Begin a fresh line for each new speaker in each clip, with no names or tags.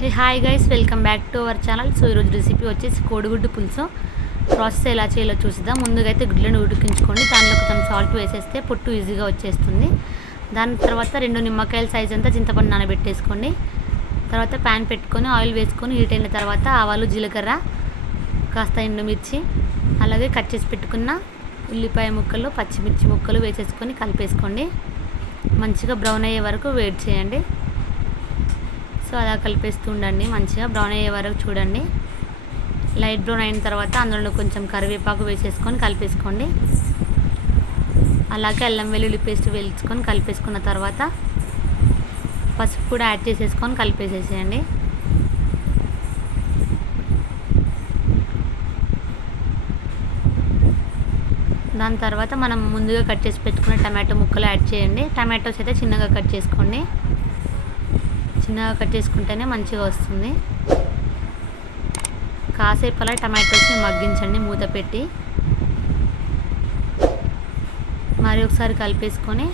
Hey hi guys welcome back to our channel so ఈరోజు recipe వచ్చేసి కోడిగుడ్డు పులుసు. ప్రాసెస్ ఎలా చేయాలో చూసిద్దాం. ముందుగా అయితే గుడ్లను ఉడికించుకోండి. దానిలో కొంచెం సాల్ట్ వేసేస్తే పొట్టు ఈజీగా వచ్చేస్తుంది. దాని తర్వాత రెండు నిమ్మకాయల సైజ్ అంతా చింతపండు నానబెట్టేసుకోండి. తర్వాత ప్యాన్ పెట్టుకొని ఆయిల్ వేసుకొని హీట్ అయిన తర్వాత ఆవాలు జీలకర్ర కాస్త ఎండుమిర్చి అలాగే కట్ చేసి పెట్టుకున్న ఉల్లిపాయ ముక్కలు పచ్చిమిర్చి ముక్కలు వేసేసుకొని కలిపేసుకోండి. మంచిగా బ్రౌన్ అయ్యే వరకు వెయిట్ చేయండి. సో అలా కలిపేస్తూ ఉండండి మంచిగా. బ్రౌన్ అయ్యే వరకు చూడండి. లైట్ బ్రౌన్ అయిన తర్వాత అందులో కొంచెం కరివేపాకు వేసేసుకొని కలిపేసుకోండి. అలాగే అల్లం వెల్లుల్లి పేస్ట్ వేసుకొని కలిపేసుకున్న తర్వాత పసుపు కూడా యాడ్ చేసేసుకొని కలిపేసేసేయండి. దాని తర్వాత మనం ముందుగా కట్ చేసి పెట్టుకున్న టమాటో ముక్కలు యాడ్ చేయండి. టమాటోస్ అయితే చిన్నగా కట్ చేసుకోండి. చిన్నగా కట్ చేసుకుంటేనే మంచిగా వస్తుంది. కాసేపు అలా టమాటోస్ని మగ్గించండి మూత పెట్టి. మరి ఒకసారి కలిపేసుకొని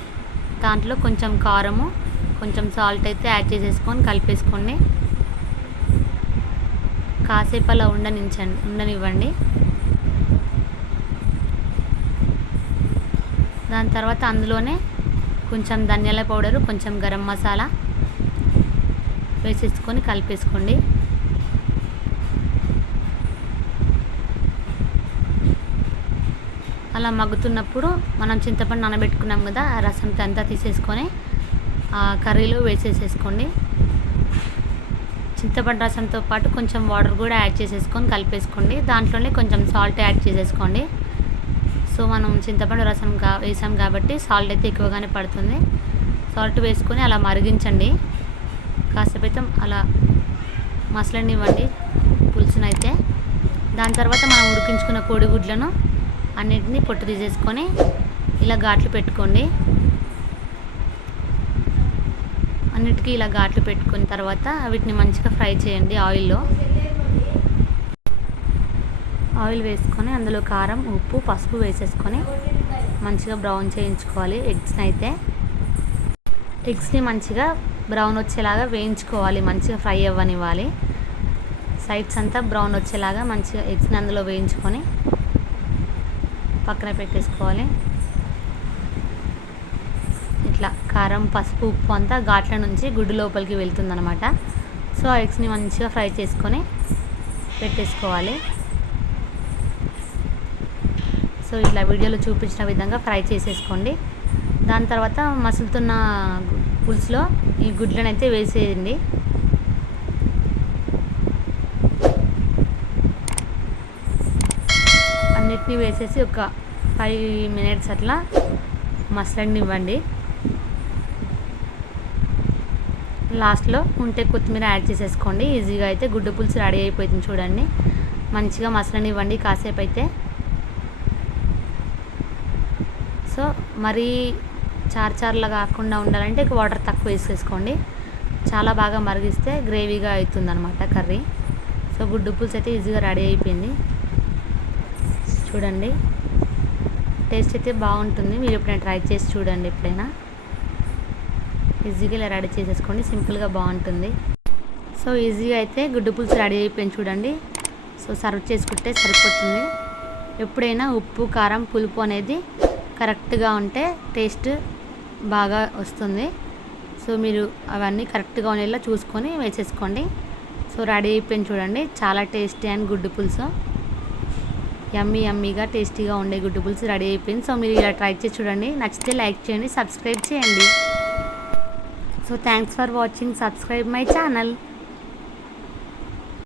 దాంట్లో కొంచెం కారము కొంచెం సాల్ట్ అయితే యాడ్ చేసేసుకొని కలిపేసుకోండి. కాసేపు అలా ఉండనించండి ఉండనివ్వండి. దాని తర్వాత అందులోనే కొంచెం ధనియాల పౌడరు కొంచెం గరం మసాలా వేసేసుకొని కలిపేసుకోండి. అలా మగ్గుతున్నప్పుడు మనం చింతపండు నానబెట్టుకున్నాం కదా ఆ రసం అంతా తీసేసుకొని ఆ కర్రీలో వేసేసేసుకోండి. చింతపండు రసంతో పాటు కొంచెం వాటర్ కూడా యాడ్ చేసేసుకొని కలిపేసుకోండి. దాంట్లోనే కొంచెం సాల్ట్ యాడ్ చేసేసుకోండి. సో మనం చింతపండు రసం కా వేసాం కాబట్టి సాల్ట్ అయితే ఎక్కువగానే పడుతుంది. సాల్ట్ వేసుకొని అలా మరిగించండి. కాసేపు అలా మసలనివ్వండి పులుసునైతే. దాని తర్వాత మనం ఉడికించుకున్న కోడిగుడ్లను అన్నింటినీ పొట్టు తీసేసుకొని ఇలా ఘాట్లు పెట్టుకోండి. అన్నిటికీ ఇలా ఘాట్లు పెట్టుకున్న తర్వాత వీటిని మంచిగా ఫ్రై చేయండి ఆయిల్లో. ఆయిల్ వేసుకొని అందులో కారం ఉప్పు పసుపు వేసేసుకొని మంచిగా బ్రౌన్ చేయించుకోవాలి ఎగ్స్ని అయితే ఎగ్స్ని మంచిగా బ్రౌన్ వచ్చేలాగా వేయించుకోవాలి మంచిగా ఫ్రై అవ్వనివ్వాలి. సైడ్స్ అంతా బ్రౌన్ వచ్చేలాగా మంచిగా ఎగ్స్ని అందులో వేయించుకొని పక్కన పెట్టేసుకోవాలి. ఇట్లా కారం పసుపు ఉప్పు అంతా ఘాట్ల నుంచి గుడ్డు లోపలికి వెళ్తుందనమాట సో ఆ ఎగ్స్ని మంచిగా ఫ్రై చేసుకొని పెట్టేసుకోవాలి. సో ఇట్లా వీడియోలో చూపించిన విధంగా ఫ్రై చేసేసుకోండి. దాని తర్వాత మసులుతున్న పులుసులో ఈ గుడ్లను అయితే వేసేయండి. అన్నిటినీ వేసేసి ఒక ఫైవ్ మినిట్స్ అట్లా మసలనివ్వండి లాస్ట్లో ఉంటే కొత్తిమీర యాడ్ చేసేసుకోండి. ఈజీగా అయితే గుడ్డు పులుసు రెడీ అయిపోతుంది చూడండి. మంచిగా మసలనివ్వండి కాసేపు అయితే సో మరీ చార్చార్లా కాకుండా ఉండాలంటే వాటర్ తక్కువ వేసేసుకోండి. చాలా బాగా మరిగిస్తే గ్రేవీగా అవుతుంది అనమాట కర్రీ. సో గుడ్డు పులుసు అయితే ఈజీగా రెడీ అయిపోయింది. చూడండి. టేస్ట్ అయితే బాగుంటుంది. మీరు ఎప్పుడైనా ట్రై చేసి చూడండి ఎప్పుడైనా. ఈజీగా ఇలా రెడీ చేసేసుకోండి. సింపుల్గా బాగుంటుంది. సో ఈజీగా అయితే గుడ్డు పులుసు రెడీ అయిపోయింది చూడండి. సో సర్వ్ చేసుకుంటే సరిపోతుంది. ఎప్పుడైనా ఉప్పు కారం పులుపు అనేది కరెక్ట్గా ఉంటే టేస్ట్ బాగా వస్తుంది. సో మీరు అవన్నీ కరెక్ట్గా ఉండేలా చూసుకొని వేసేసుకోండి. సో రెడీ అయిపోయింది చూడండి. చాలా టేస్టీ అండ్ గుడ్డు పులుసు. యమ్మీ యమ్మీగా టేస్టీగా ఉండే గుడ్డు పులుసు రెడీ అయిపోయింది. సో మీరు ఇలా ట్రై చేసి చూడండి. నచ్చితే లైక్ చేయండి సబ్స్క్రైబ్ చేయండి. So thanks for watching. Subscribe my channel.